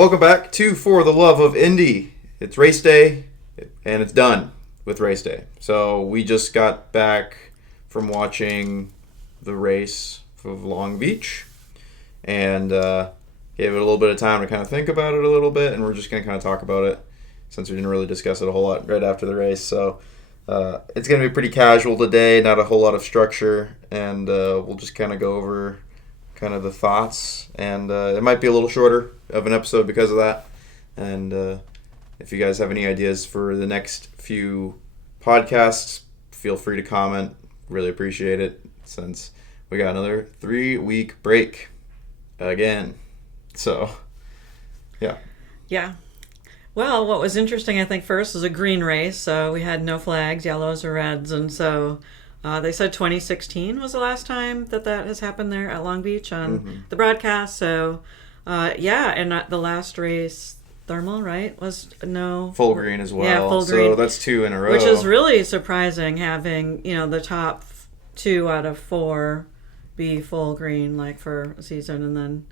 Welcome back to For the Love of Indy. It's race day, and it's done with race day. So we just got back from watching the race of Long Beach, and gave it a little bit of time to kind of think about it a little bit, and we're just going to kind of talk about it since we didn't really discuss it a whole lot right after the race. So it's going to be pretty casual today, not a whole lot of structure, and we'll just kind of go over kind of the thoughts, and it might be a little shorter of an episode because of that. And if you guys have any ideas for the next few podcasts, feel free to comment. Really appreciate it, since we got another 3-week break again. So, yeah. Yeah. Well, what was interesting, I think, first was a green race. So we had no flags, yellows or reds. And so they said 2016 was the last time that has happened there at Long Beach on the broadcast. So, and the last race, thermal, right, was no... Full green as well. Yeah, full green. So that's 2 in a row. Which is really surprising, having, the top 2 out of 4 be full green, like, for a season. And then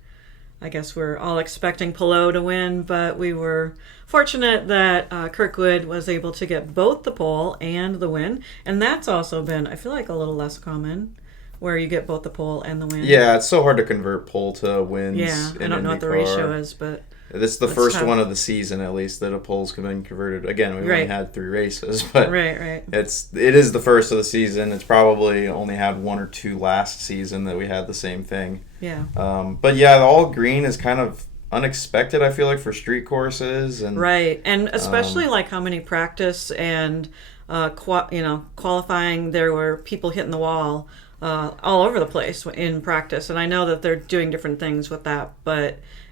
I guess we're all expecting Pelot to win, but we were fortunate that Kirkwood was able to get both the pole and the win. And that's also been, I feel like, a little less common, where you get both the pole and the win. Yeah, it's so hard to convert pole to wins. Yeah, I don't know what the IndyCar. ratio is, but... This is the first one of the season, at least, that a pole's been converted. Again, we've only had 3 races, but right. it is the first of the season. It's probably only had 1 or 2 last season that we had the same thing. Yeah. But yeah, the all green is kind of unexpected, I feel like, for street courses. And right, and especially like how many practice and qualifying, there were people hitting the wall all over the place in practice. And I know that they're doing different things with that,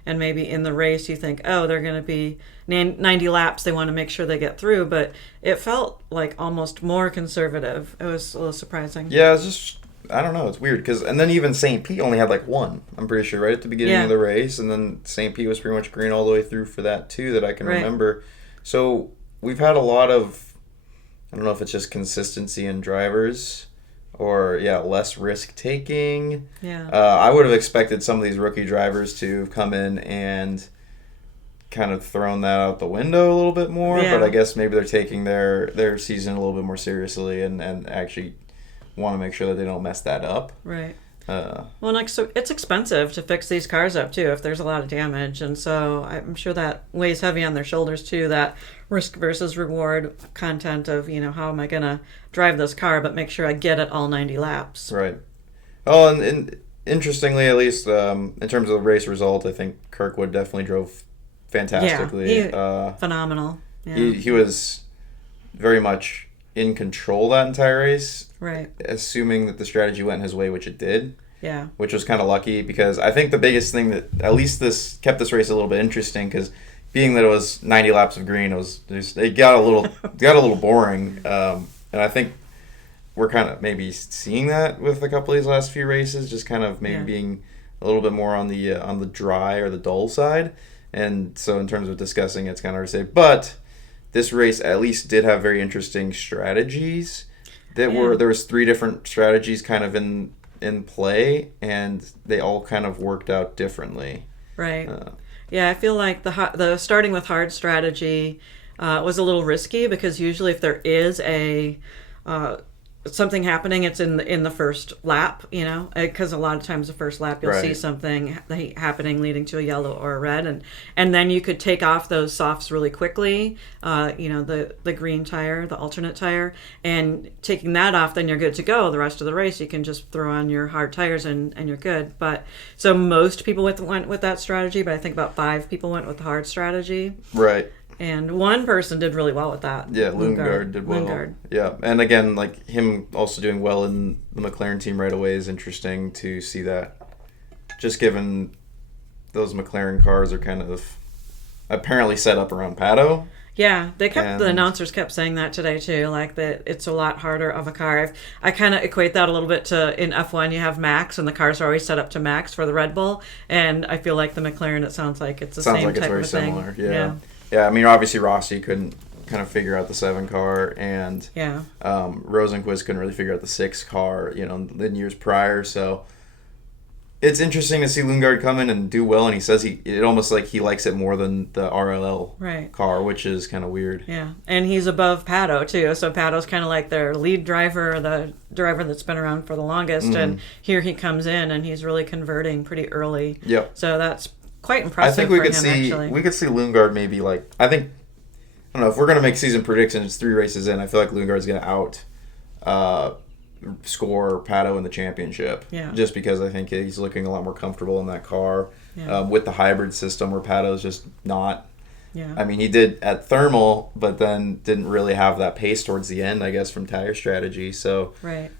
and maybe in the race you think, oh, they're going to be 90 laps, they want to make sure they get through, but it felt like almost more conservative. It was a little surprising. Yeah, it's just, I don't know, it's weird, and then even St. Pete only had like 1, I'm pretty sure, right at the beginning of the race, and then St. Pete was pretty much green all the way through for that too, that I can remember. So we've had a lot of, I don't know if it's just consistency in drivers, or less risk taking. Yeah. I would have expected some of these rookie drivers to come in and kind of thrown that out the window a little bit more. Yeah. But I guess maybe they're taking their season a little bit more seriously and actually want to make sure that they don't mess that up. Right. So it's expensive to fix these cars up too if there's a lot of damage, and so I'm sure that weighs heavy on their shoulders too, that risk versus reward content of, how am I going to drive this car but make sure I get it all 90 laps. Right. Oh, and interestingly, at least in terms of the race result, I think Kirkwood definitely drove fantastically. Phenomenal. Yeah. He was very much in control that entire race. Right. Assuming that the strategy went his way, which it did. Yeah. Which was kind of lucky, because I think the biggest thing that at least this kept this race a little bit interesting, because being that it was 90 laps of green, it got a little boring, and I think we're kind of maybe seeing that with a couple of these last few races, just kind of maybe being a little bit more on the dry or the dull side, and so in terms of discussing, it's kind of hard to say, but this race at least did have very interesting strategies. There was 3 different strategies kind of in play, and they all kind of worked out differently. Right. I feel like the starting with hard strategy was a little risky, because usually if there is a something happening, it's in the first lap, because a lot of times the first lap you'll see something happening leading to a yellow or a red, and then you could take off those softs really quickly, the green tire, the alternate tire, and taking that off, then you're good to go. The rest of the race you can just throw on your hard tires and you're good. But so most people went with that strategy, but I think about 5 people went with the hard strategy. Right. And one person did really well with that. Yeah, Lundgaard did well. Lundgaard. Yeah, and again, like him also doing well in the McLaren team right away is interesting to see that. Just given those McLaren cars are kind of apparently set up around Pato. Yeah, the announcers kept saying that today too, like that it's a lot harder of a car. I kind of equate that a little bit to in F1 you have Max, and the cars are always set up to Max for the Red Bull, and I feel like the McLaren, it sounds like it's the same type of thing. Similar. Yeah, I mean, obviously Rossi couldn't kind of figure out the 7 car, and Rosenquist couldn't really figure out the 6 car, in years prior. So it's interesting to see Lundgaard come in and do well, and he says it almost like he likes it more than the RLL Right. car, which is kind of weird. Yeah, and he's above Pato too. So Pato's kind of like their lead driver, the driver that's been around for the longest, and here he comes in and he's really converting pretty early. Yep. So that's quite impressive. I think we for could him, see actually. Lundgaard maybe like I don't know if we're gonna make season predictions 3 races in. I feel like Lundgaard's gonna score Pato in the championship. Yeah. Just because I think he's looking a lot more comfortable in that car Yeah. with the hybrid system where Pato's just not. Yeah. I mean, he did at thermal, but then didn't really have that pace towards the end, I guess, from tire strategy. So Right.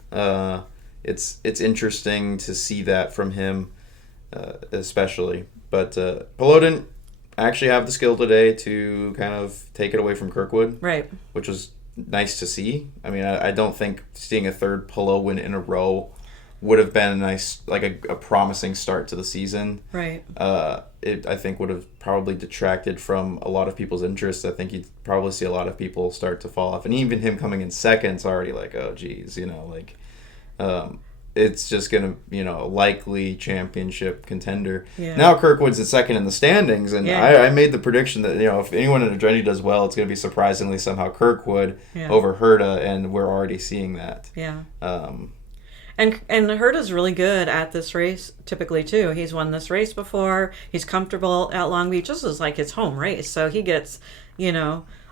it's interesting to see that from him, especially. But Palou didn't actually have the skill today to kind of take it away from Kirkwood, Right. which was nice to see. I mean, I don't think seeing a third Palou win in a row would have been a nice, like a promising start to the season. Right. It I think would have probably detracted from a lot of people's interest. I think you'd probably see a lot of people start to fall off, and even him coming in second's already like, oh geez, it's just gonna, likely championship contender. Yeah. Now Kirkwood's in second in the standings, and Yeah. I made the prediction that if anyone in Andretti does well, it's gonna be surprisingly somehow Kirkwood Yeah. over Herta, and we're already seeing that. Yeah. Um, And Herta's really good at this race typically too. He's won this race before. He's comfortable at Long Beach. This is like his home race, so he gets,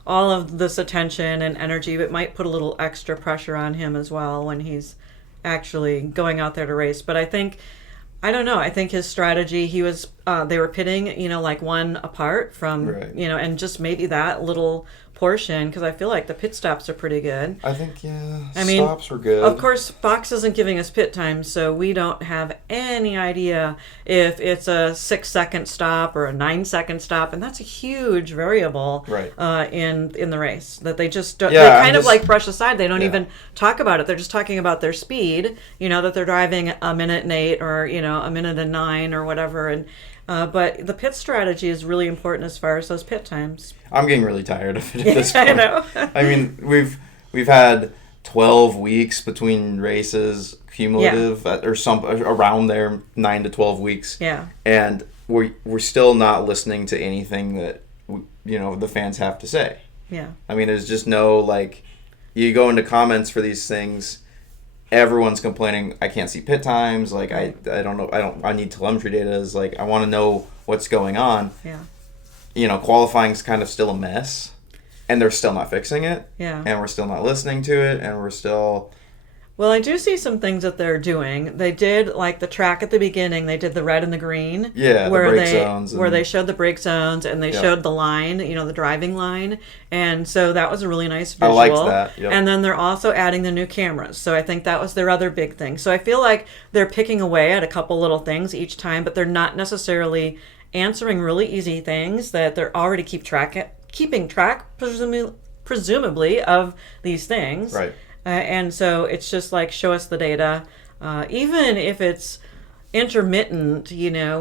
all of this attention and energy. It might put a little extra pressure on him as well when he's actually going out there to race. But I don't know. I think his strategy, they were pitting, like one apart from, Right. And just maybe that little portion, because I feel like the pit stops are pretty good. I think, stops were good. Of course, Fox isn't giving us pit times, so we don't have any idea if it's a 6-second stop or a 9-second stop, and that's a huge variable Right. in the race that they just don't. Yeah, they kind of like brush aside. They don't Yeah. even talk about it. They're just talking about their speed. That they're driving a minute and 8 or a minute and 9 or whatever. And but the pit strategy is really important as far as those pit times. I'm getting really tired of it at this point. I know. I mean, we've had 12 weeks between races cumulative, or around there, 9 to 12 weeks. Yeah. And we're still not listening to anything that the fans have to say. Yeah. I mean, there's just no you go into comments for these things, everyone's complaining, I can't see pit times, I don't know, I need telemetry data, I want to know what's going on. Yeah. Qualifying's kind of still a mess, and they're still not fixing it. Yeah. And we're still not listening to it, and we're still... Well, I do see some things that they're doing. They did, like the track at the beginning, they did the red and the green. Yeah, where the brake zones. Where they showed the brake zones and they showed the line, the driving line. And so that was a really nice visual. I liked that, yep. And then they're also adding the new cameras. So I think that was their other big thing. So I feel like they're picking away at a couple little things each time, but they're not necessarily answering really easy things that they're already keeping track, presumably, of these things. Right. And so it's just like, show us the data. Even if it's intermittent,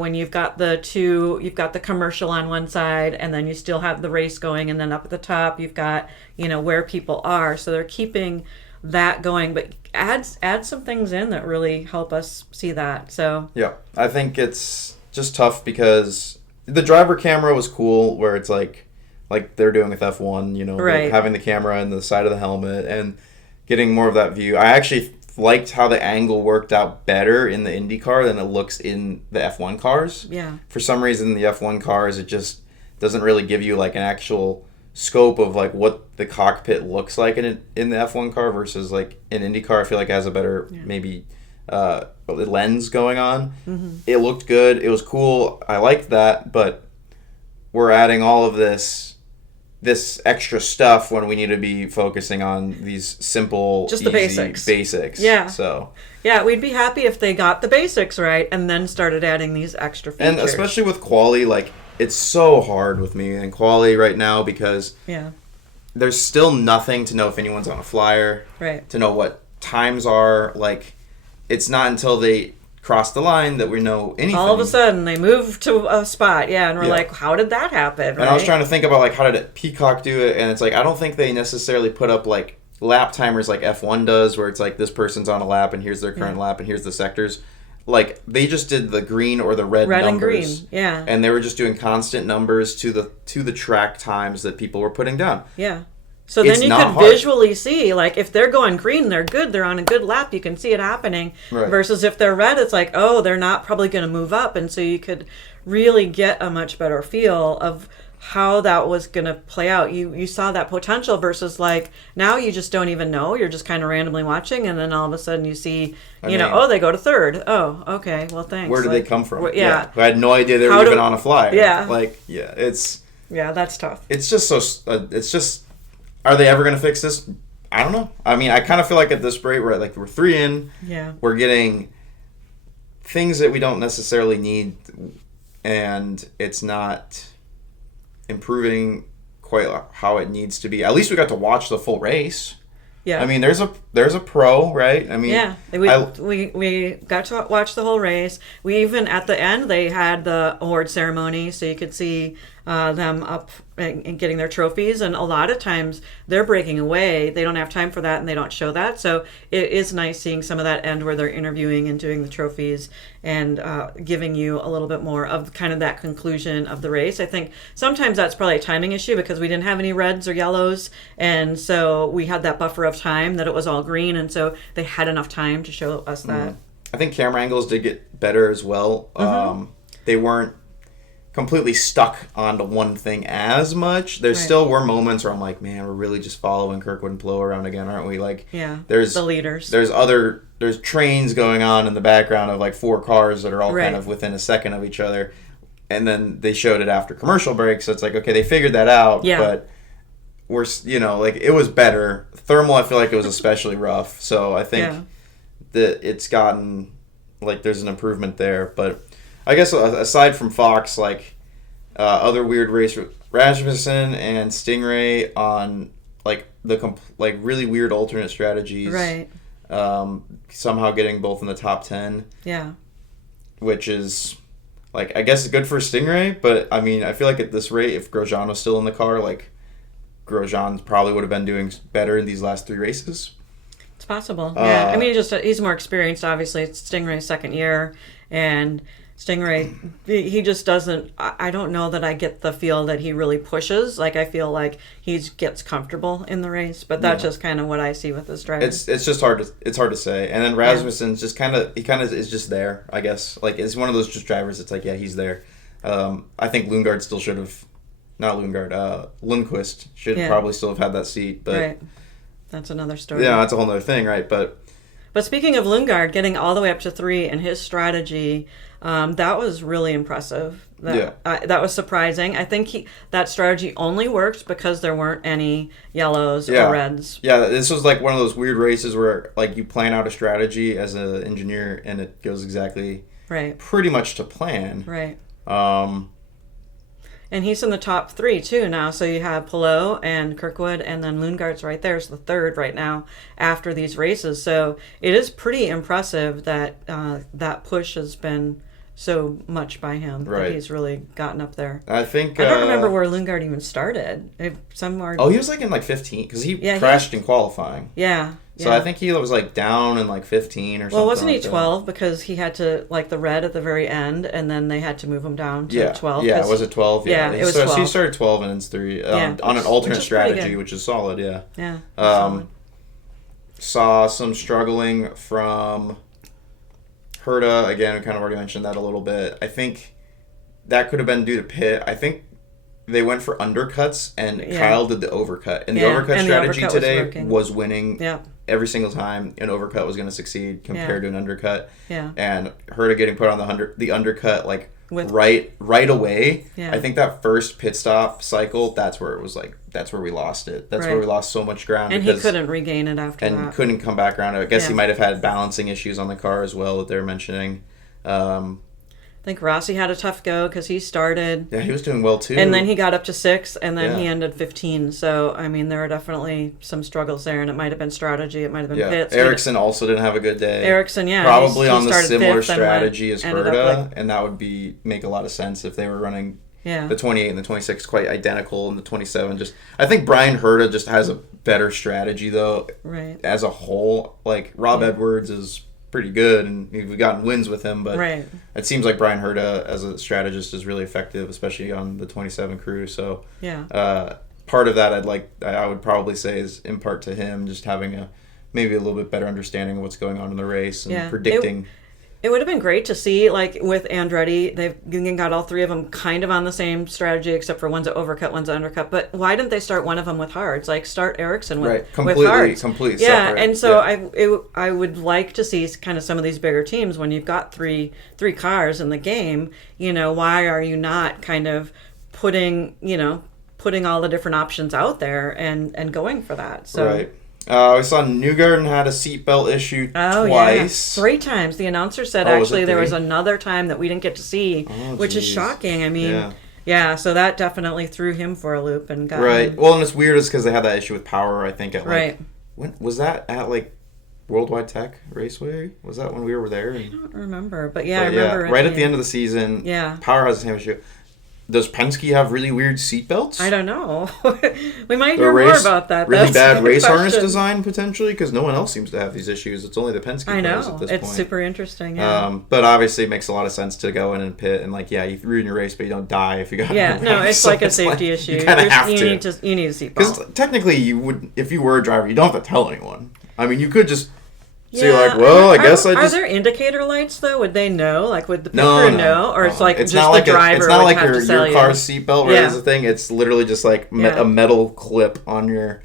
when you've got the commercial on one side and then you still have the race going, and then up at the top you've got, where people are. So they're keeping that going, but add some things in that really help us see that. So yeah, I think it's just tough because the driver camera was cool, where it's like they're doing with F1, right. having the camera in the side of the helmet and getting more of that view. I actually liked how the angle worked out better in the IndyCar than it looks in the F1 cars. Yeah. For some reason, the F1 cars, it just doesn't really give you an actual scope of what the cockpit looks like in the F1 car versus in IndyCar. I feel like it has a better maybe lens going on. Mm-hmm. It looked good. It was cool. I liked that, but we're adding all of this extra stuff when we need to be focusing on these simple, just easy the basics. Yeah. So yeah, we'd be happy if they got the basics right and then started adding these extra features. And especially with quali, it's so hard with me in quali right now because there's still nothing to know if anyone's on a flyer. Right. To know what times are. It's not until they cross the line that we know anything. All of a sudden, they move to a spot, and we're like, how did that happen? Right? And I was trying to think about, how did Peacock do it, and it's I don't think they necessarily put up, lap timers like F1 does, where it's this person's on a lap, and here's their current lap, and here's the sectors. like they just did the green or the red Red numbers, and green, yeah. and they were just doing constant numbers to the track times that people were putting down. Yeah. So It's then you not could hard. visually see, like, if they're going green, they're good, they're on a good lap, you can see it happening. Right. Versus if they're red, it's like, oh, they're not probably going to move up. And so you could really get a much better feel of how that was going to play out. You saw that potential versus, like, now you just don't even know. You're just kind of randomly watching, and then all of a sudden you see, oh, they go to third. Oh, okay, well, thanks. Where did like, they come from? Yeah. I had no idea they were even on a flyer. Yeah. Like, yeah, it's... Yeah, that's tough. It's just so... it's just... Are they ever going to fix this? I don't know. I mean, I kind of feel like at this rate, we're 3 in. Yeah. We're getting things that we don't necessarily need, and it's not improving quite how it needs to be. At least we got to watch the full race. Yeah. I mean, there's a pro, right? I mean, yeah, we got to watch the whole race. We even at the end they had the award ceremony, so you could see them up and getting their trophies. And a lot of times they're breaking away. They don't have time for that, and they don't show that. So it is nice seeing some of that end where they're interviewing and doing the trophies and giving you a little bit more of kind of that conclusion of the race. I think sometimes that's probably a timing issue because we didn't have any reds or yellows, and so we had that buffer of time that it was all green, and so they had enough time to show us that. I think camera angles did get better as well. They weren't completely stuck onto one thing as much. There still were moments where I'm like, man, we're really just following Kirkwood and Pillow around again, aren't we? Like, yeah, there's the leaders. There's trains going on in the background of like 4 cars that are all Right. kind of within a second of each other. And then they showed it after commercial break, so it's like, okay, they figured that out, Yeah. but we're, like, it was better. Thermal, I feel like it was especially rough, so I think that it's gotten, like, there's an improvement there. But I guess aside from Fox, like, other weird race, Rasmussen and Stingray on, like, really weird alternate strategies. Right. Somehow getting both in the top 10. Yeah. Which is, like, I guess good for Stingray, but, I mean, I feel like at this rate, if Grosjean was still in the car, like, Grosjean probably would have been doing better in these last 3 races. It's possible. Yeah. I mean, he's more experienced, obviously. It's Stingray's second year, and Stingray, he just doesn't, I don't know that I get the feel that he really pushes. Like, I feel like he gets comfortable in the race, but that's just kind of what I see with this driver. It's just hard to say. And then Rasmussen's just kind of is just there, I guess. Like, it's one of those just drivers that's like, yeah, he's there. I think Lundgaard still should have, not Lundgaard, Lundqvist should probably still have had that seat. But right. That's another story. Yeah, that's a whole other thing, right? But speaking of Lundgaard, getting all the way up to 3 and his strategy, that was really impressive. That was surprising. I think that strategy only worked because there weren't any yellows or reds. Yeah, this was like one of those weird races where, like, you plan out a strategy as an engineer and it goes exactly pretty much to plan. Right. And he's in the top 3 too now. So you have Pillow and Kirkwood, and then Lundgaard's right there. It's the 3rd right now after these races. So it is pretty impressive that that push has been so much by him. Right. That he's really gotten up there. I think I don't remember where Lundgaard even started. He was like in like 15 because he crashed in qualifying. Yeah. So I think he was like down in like 15 or something. Well, wasn't he like 12 because he had to, like, the red at the very end, and then they had to move him down to 12? Yeah, was it 12? Yeah, it was 12. So he started 12 and it's 3 on an alternate strategy, which is solid, yeah. Yeah. Solid. Saw some struggling from Herta. Again, we kind of already mentioned that a little bit. I think that could have been due to pit. I think they went for undercuts, and Kyle did the overcut. And the overcut strategy today was winning every single time an overcut was going to succeed compared to an undercut. Yeah. And Herta getting put on the undercut, like, right away. Yeah. I think that first pit stop cycle, that's where it was like, that's where we lost it. That's where we lost so much ground. And he couldn't regain it after that. And couldn't come back around. I guess he might have had balancing issues on the car as well that they're mentioning. I think Rossi had a tough go because he started. Yeah, he was doing well too. And then he got up to 6, and then he ended 15. So, I mean, there are definitely some struggles there, and it might have been strategy, it might have been pits. Ericsson also didn't have a good day. Ericsson, probably on the similar strategy as Herta, and that would make a lot of sense if they were running the 28 and the 26 quite identical, and the 27 just. I think Brian Herta just has a better strategy though. Right. As a whole, like Rob Edwards is pretty good, and we've gotten wins with him. But Right. it seems like Brian Herta as a strategist is really effective, especially on the 27 crew. So Yeah. part of that I would probably say is in part to him, just having maybe a little bit better understanding of what's going on in the race and Yeah. predicting. It would have been great to see, like with Andretti, they've got all three of them kind of on the same strategy, except for one's an overcut, one's an undercut. But why didn't they start one of them with hards? Like start Ericsson with hards. Completely yeah, separate. and so I would like to see kind of some of these bigger teams when you've got three cars in the game. Why are you not kind of putting all the different options out there and going for that? So. Right. We saw Newgarden had a seatbelt issue twice. Yeah. 3 times. The announcer said there was another time that we didn't get to see, which is shocking. I mean, yeah, so that definitely threw him for a loop and got him. Well, and it's weird is because they had that issue with power, I think, at when was that at Worldwide Tech Raceway? Was that when we were there? I don't remember, but I remember. Right at the end of the season, Power has the same issue. Does Penske have really weird seatbelts? I don't know. We might hear more about that. Really bad race harness design, potentially, because no one else seems to have these issues. It's only the Penske cars at this point. It's super interesting, yeah. But obviously it makes a lot of sense to go in and pit, and you ruin your race, but you don't die if you got it's like a safety issue. You kind of have to. You need a seatbelt. Because technically, you would, if you were a driver, you don't have to tell anyone. I mean, you could just... So you're like, well, I guess I just... Are there indicator lights, though? Would they know? Would the picture know? Or it's it's just the driver it's not like your car's seatbelt where there's a thing. It's literally just a metal clip on your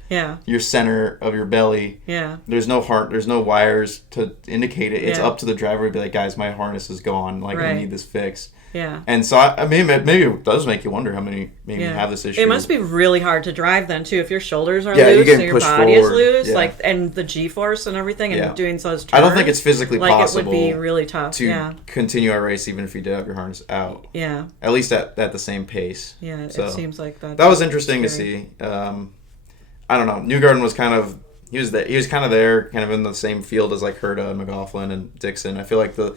center of your belly. Yeah. There's no wires to indicate it. It's up to the driver to be like, guys, my harness is gone. I need this fixed. Yeah. And so, I mean, maybe it does make you wonder how many have this issue. It must be really hard to drive then, too, if your shoulders are loose and your body is loose, and the G-force and everything, and doing those turns. I don't think it's physically possible. It would be really tough, to continue a race even if you did have your harness out. Yeah. At least at the same pace. Yeah, it seems like that. That was interesting to see. I don't know. Newgarden was kind of... He was kind of there, kind of in the same field as Herta and McLaughlin and Dixon. I feel like the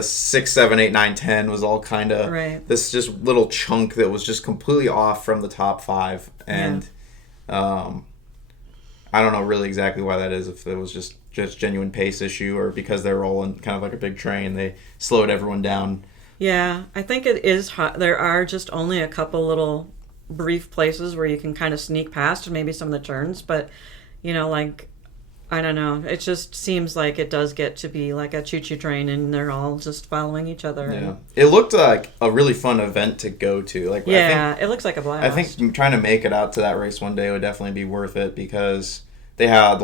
6, 7, 8, 9, 10 was all kind of this just little chunk that was just completely off from the top 5, and I don't know really exactly why that is. If it was just genuine pace issue, or because they were all in kind of like a big train, they slowed everyone down. Yeah, I think it is hot. There are just only a couple little brief places where you can kind of sneak past maybe some of the turns, but. I don't know. It just seems like it does get to be like a choo-choo train, and they're all just following each other. Yeah, it looked like a really fun event to go to. It looks like a blast. I think trying to make it out to that race one day would definitely be worth it, because they had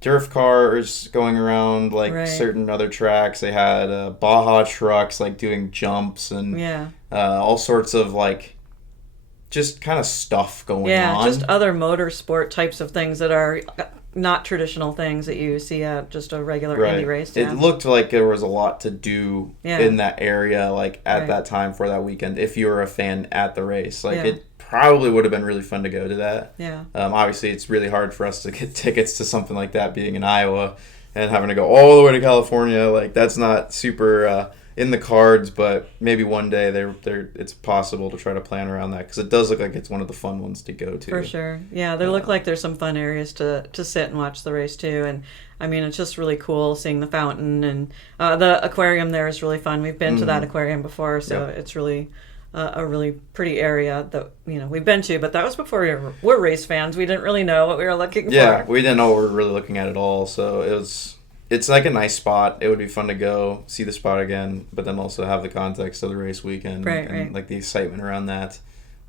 turf cars going around certain other tracks. They had Baja trucks doing jumps and all sorts of just kind of stuff going on. Yeah, just other motorsport types of things that are not traditional things that you see at just a regular Indy race. Yeah. It looked like there was a lot to do in that area, at that time for that weekend, if you were a fan at the race. It probably would have been really fun to go to that. Yeah. Obviously, it's really hard for us to get tickets to something like that, being in Iowa and having to go all the way to California. That's not super... in the cards, but maybe one day it's possible to try to plan around that, because it does look like it's one of the fun ones to go to. For sure. Yeah, there look like there's some fun areas to sit and watch the race too, and I mean it's just really cool seeing the fountain, and the aquarium there is really fun. We've been to that aquarium before, so it's really a really pretty area that we've been to, but that was before we were race fans. We didn't really know what we were looking for. Yeah, we didn't know what we were really looking at all, so it's a nice spot. It would be fun to go see the spot again, but then also have the context of the race weekend and the excitement around that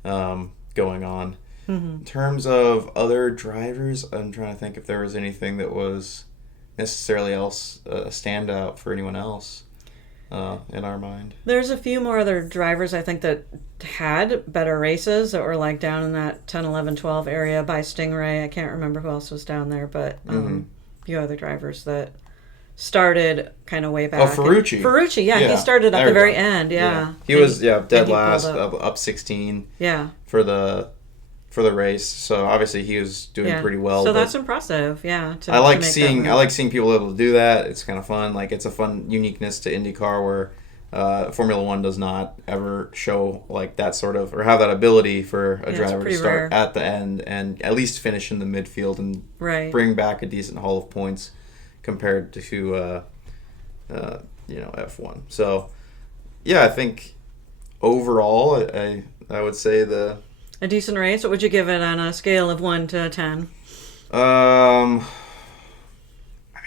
going on. Mm-hmm. In terms of other drivers, I'm trying to think if there was anything that was necessarily a standout for anyone else in our mind. There's a few more other drivers I think that had better races that were down in that 10, 11, 12 area by Stingray. I can't remember who else was down there, but a few other drivers that started kind of way back. Oh, Ferrucci, he started at the very end. He was dead last, up 16. For the race. So obviously he was doing pretty well. So that's impressive. Yeah. I like seeing people able to do that. It's kind of fun. It's a fun uniqueness to IndyCar where Formula One does not ever show that sort of, or have that ability for a driver to start at the end and at least finish in the midfield and bring back a decent haul of points. compared to F1. So yeah, I think overall I would say a decent race. What would you give it on a scale of 1 to 10? I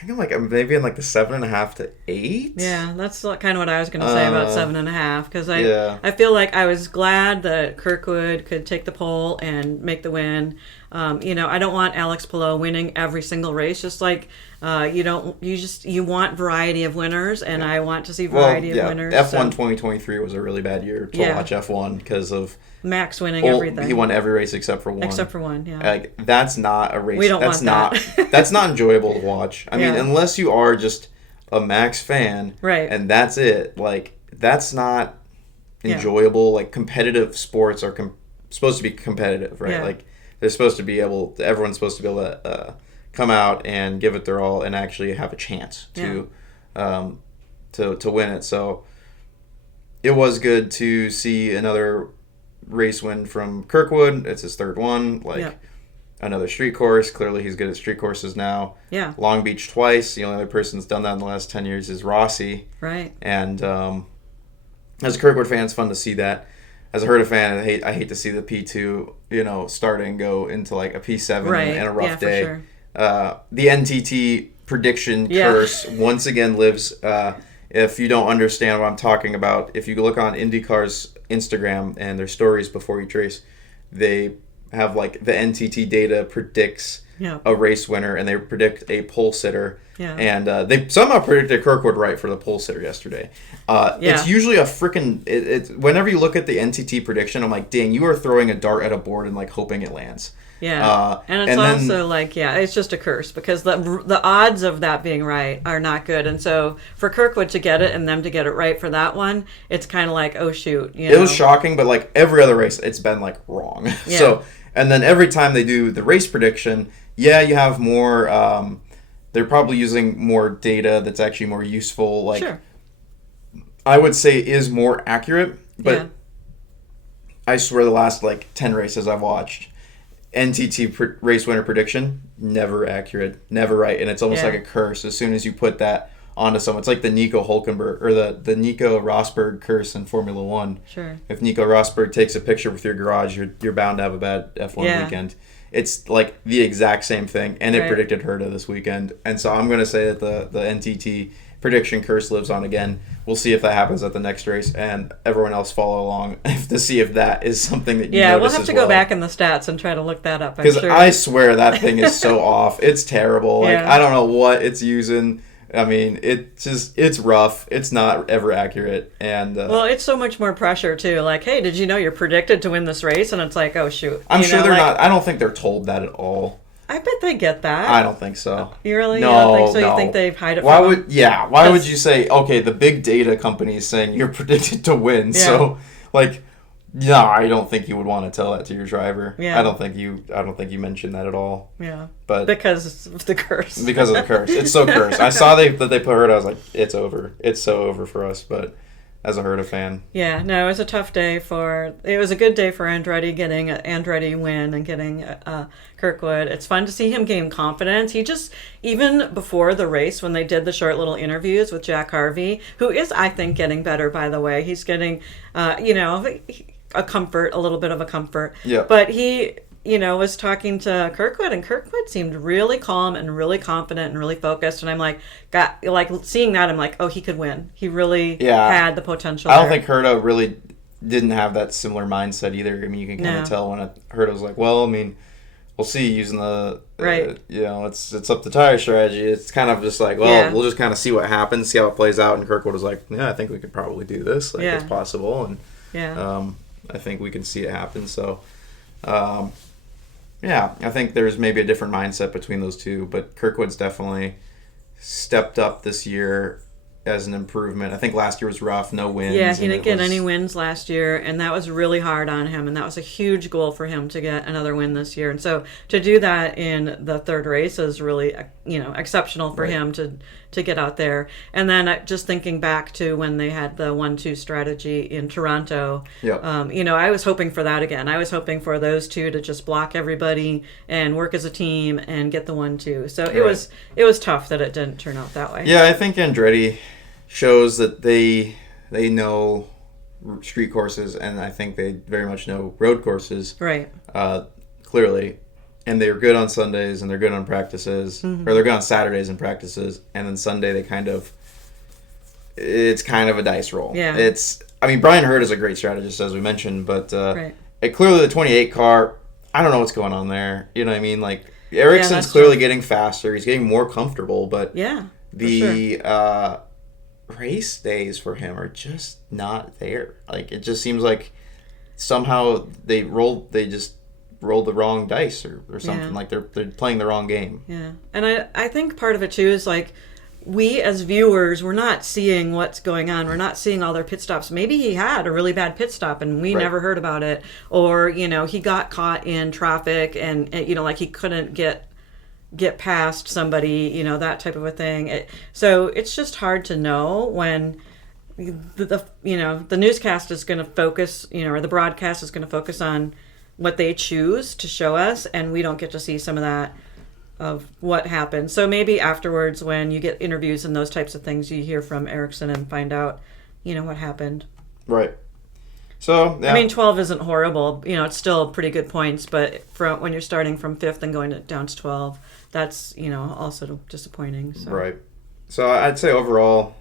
think I'm maybe in like the 7.5 to 8. Yeah, that's kind of what I was going to say about 7.5, because I feel like I was glad that Kirkwood could take the pole and make the win. I don't want Alex Palou winning every single race. Just like you want variety of winners, and I want to see variety of winners. F1 2023 was a really bad year to watch F1 because of Max winning everything. He won every race except for one. Except for one, yeah. Like, that's not a race. We don't that's want not that. that's not enjoyable to watch. I mean, unless you are just a Max fan, right? And that's it. Like, that's not enjoyable. Like, competitive sports are supposed to be competitive, right? Yeah. Like, they're supposed to be everyone's supposed to be able to come out and give it their all and actually have a chance to win it. So it was good to see another race win from Kirkwood. It's his third one. Another street course. Clearly he's good at street courses now. Yeah. Long Beach twice. The only other person that's done that in the last 10 years is Rossi. Right. And as a Kirkwood fan, it's fun to see that. As a Herta fan, I hate to see the P2, start and go into like a P7 and a rough day. For sure. The NTT prediction curse once again lives. If you don't understand what I'm talking about, if you look on Indycar's Instagram and their stories before each race, they have like the NTT data predicts a race winner, and they predict a pole sitter. Yeah. And they somehow predicted Kirkwood right for the pole sitter yesterday. It's usually a freaking... It's whenever you look at the NTT prediction, I'm like, dang, you are throwing a dart at a board and like hoping it lands. Yeah, and it's also it's just a curse, because the odds of that being right are not good, and so for Kirkwood to get it and them to get it right for that one, it's kind of like, oh shoot, It was shocking, but like every other race, it's been like wrong. Yeah. So, and then every time they do the race prediction, you have more. They're probably using more data that's actually more useful. Like, sure. I would say is more accurate, but I swear the last 10 races I've watched, NTT race winner prediction, never accurate, never right, and it's almost like a curse as soon as you put that onto someone. It's like the Nico Hulkenberg or the Nico Rosberg curse in Formula One. Sure. If Nico Rosberg takes a picture with your garage, you're bound to have a bad F1 weekend. It's like the exact same thing, and it predicted Herta this weekend, and so I'm going to say that the NTT prediction curse lives on again. We'll see if that happens at the next race, and everyone else follow along to see if that is something that you notice we'll have to go back in the stats and try to look that up. Because I swear that thing is so off. It's terrible. Like, I don't know what it's using. I mean, it's rough. It's not ever accurate. And well, it's so much more pressure too. Like, hey, did you know you're predicted to win this race? And it's like, oh shoot. I'm sure they're not. I don't think they're told that at all. I bet they get that. I don't think so. You really? No, you don't think so? no. You think they hide it Why from would? them? Yeah. Why would you say? Okay, the big data company is saying you're predicted to win. Yeah. So, no, I don't think you would want to tell that to your driver. Yeah. I don't think you mentioned that at all. Yeah. But because of the curse. Because of the curse, it's so cursed. I saw that they put Herta. I was like, it's over. It's so over for us. But as a Herta fan, yeah, no, it was a tough day it was a good day for Andretti, getting an Andretti win and getting Kirkwood. It's fun to see him gain confidence. He just, even before the race, when they did the short little interviews with Jack Harvey, who is, I think, getting better, by the way. He's getting, a little bit of a comfort. Yeah. But he, was talking to Kirkwood, and Kirkwood seemed really calm and really confident and really focused. And I'm like, seeing that, I'm like, oh, he could win. He really had the potential. I don't think Herta really didn't have that similar mindset either. I mean, you can kind of tell when Herta was like, well, I mean, we'll see using the it's up to tire strategy. It's kind of just like, well, we'll just kind of see what happens, see how it plays out. And Kirkwood was like, yeah, I think we could probably do this. It's possible, and I think we can see it happen. So, I think there's maybe a different mindset between those two, but Kirkwood's definitely stepped up this year as an improvement. I think last year was rough, no wins. Yeah, he didn't get any wins last year, and that was really hard on him, and that was a huge goal for him to get another win this year. And so to do that in the third race is really, exceptional for him to to get out there. And then just thinking back to when they had the 1-2 strategy in Toronto, I was hoping for that again. I was hoping for those two to just block everybody and work as a team and get the 1-2. So it was tough that it didn't turn out that way. Yeah, I think Andretti shows that they know street courses, and I think they very much know road courses. Right. Clearly. And they're good on Sundays, and they're good on practices, or they're good on Saturdays and practices, and then Sunday it's kind of a dice roll. Yeah. Brian Hurd is a great strategist, as we mentioned, but right. Clearly the 28 car, I don't know what's going on there. You know what I mean? Like, Ericsson's clearly getting faster. He's getting more comfortable, but the race days for him are just not there. Like, it just seems like somehow they just rolled the wrong dice or something. Like they're playing the wrong game. Yeah. And I think part of it too is like we as viewers, we're not seeing what's going on. We're not seeing all their pit stops. Maybe he had a really bad pit stop and we never heard about it, or he got caught in traffic and like he couldn't get past somebody, that type of a thing. So it's just hard to know when the newscast is going to focus, or the broadcast is going to focus on what they choose to show us, and we don't get to see some of that of what happened. So maybe afterwards when you get interviews and those types of things, you hear from Ericsson and find out, what happened. Right. So, yeah. 12 isn't horrible. It's still pretty good points, but when you're starting from 5th and going down to 12, that's, also disappointing. So. Right. So I'd say overall,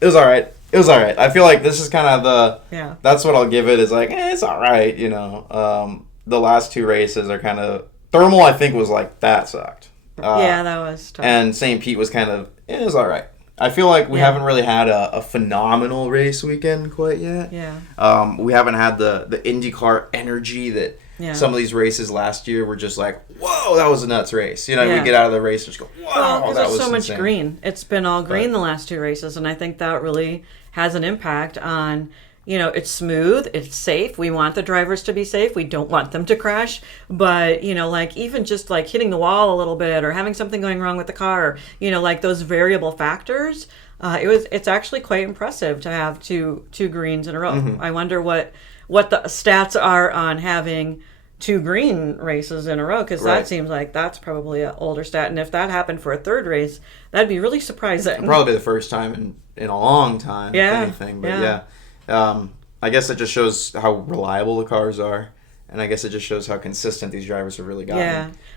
it was all right. I feel like this is kind of that's what I'll give it, is like, it's all right, The last two races are kind of... Thermal, I think, was like, that sucked. That was tough. And St. Pete was kind of, it was all right. I feel like we haven't really had a phenomenal race weekend quite yet. Yeah. We haven't had the Indycar energy that some of these races last year were just like, whoa, that was a nuts race. We get out of the race and just go, wow, because that was there's so insane. much green. It's been all green the last two races, and I think that really has an impact on... it's smooth, it's safe. We want the drivers to be safe. We don't want them to crash. But, like even just like hitting the wall a little bit or having something going wrong with the car, like those variable factors, it's actually quite impressive to have two greens in a row. Mm-hmm. I wonder what the stats are on having two green races in a row, because that seems like that's probably an older stat. And if that happened for a third race, that'd be really surprising. It'd probably be the first time in a long time, if anything. But I guess it just shows how reliable the cars are, and I guess it just shows how consistent these drivers have really gotten.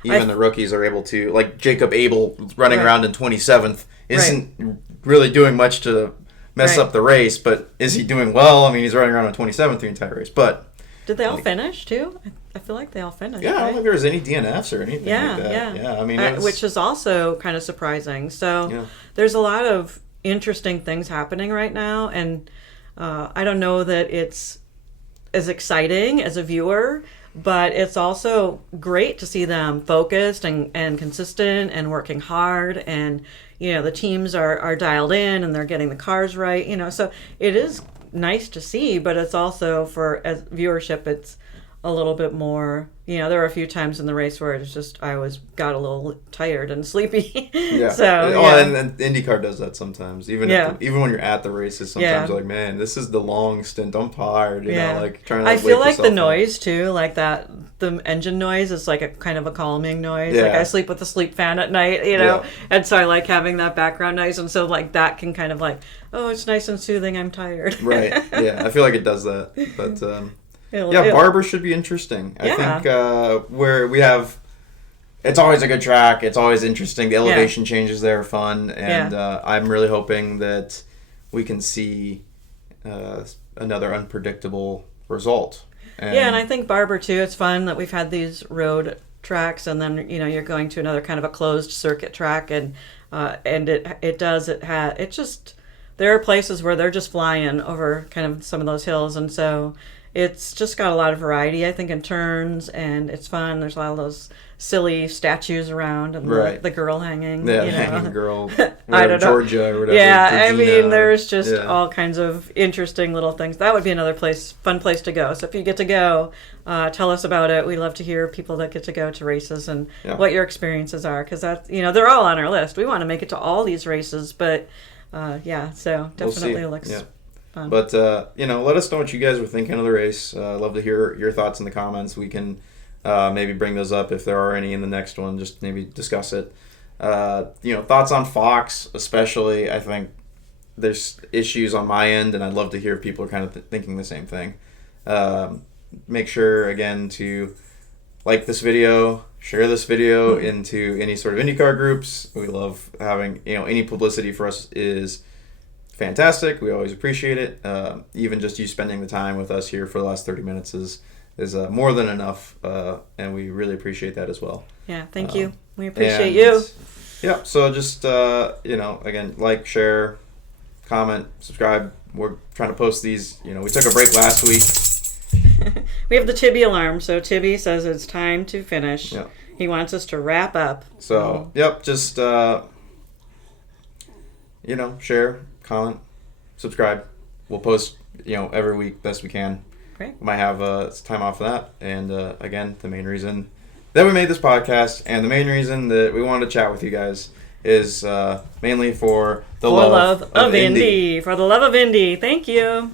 Yeah. Even the rookies are able to, like Jacob Abel running around in 27th, isn't really doing much to mess up the race, but is he doing well? I mean, he's running around on 27th the entire race, but... Did they all finish, too? I feel like they all finished, I don't think there was any DNFs or anything like that. Yeah, I mean... which is also kind of surprising. So there's a lot of interesting things happening right now, and I don't know that it's as exciting as a viewer, but it's also great to see them focused and consistent and working hard, and the teams are dialed in and they're getting the cars right, so it is nice to see, but it's also as viewership, it's a little bit more, there were a few times in the race where it's just, I got a little tired and sleepy. And Indycar does that sometimes. Even when you're at the races, sometimes you're like, man, this is the long stint. I'm tired. Like trying to. I feel like the noise too, like that, the engine noise is like a kind of a calming noise. Yeah. Like I sleep with a sleep fan at night, and so I like having that background noise, and so like that can kind of like, oh, it's nice and soothing. I'm tired. Right. Yeah, I feel like it does that, but. Barber should be interesting. I think where we have, it's always a good track. It's always interesting. The elevation changes there are fun, and I'm really hoping that we can see another unpredictable result. And I think Barber too. It's fun that we've had these road tracks, and then you're going to another kind of a closed circuit track, and there are places where they're just flying over kind of some of those hills, and so. it's just got a lot of variety, I think, in turns, and it's fun. There's a lot of those silly statues around, and Right. the girl hanging. Yeah, you know. hanging girl, I whatever, don't know. Georgia or whatever. Yeah, I Georgina. mean, there's just Yeah. all kinds of interesting little things. That would be another fun place to go. So if you get to go, tell us about it. We love to hear people that get to go to races and Yeah. what your experiences are, because that's, they're all on our list. We want to make it to all these races, but yeah, so We'll see. definitely looks Yeah. fun. But, let us know what you guys were thinking of the race. Love to hear your thoughts in the comments. We can maybe bring those up if there are any in the next one. Just maybe discuss it. Thoughts on Fox, especially. I think there's issues on my end, and I'd love to hear if people are kind of thinking the same thing. Make sure, again, to like this video, share this video into any sort of IndyCar groups. We love having, any publicity for us is fantastic. We always appreciate it. Even just you spending the time with us here for the last 30 minutes is more than enough, and we really appreciate that as well. Yeah, thank you. We appreciate you. Yeah, so just, again, like, share, comment, subscribe. We're trying to post these. We took a break last week. We have the Tibby alarm, so Tibby says it's time to finish. Yeah. He wants us to wrap up. So, just, share, comment, subscribe. We'll post, every week best we can. Great. We might have time off of that. And, again, the main reason that we made this podcast and the main reason that we wanted to chat with you guys is mainly for the love of Indy. For the love of Indy. Thank you.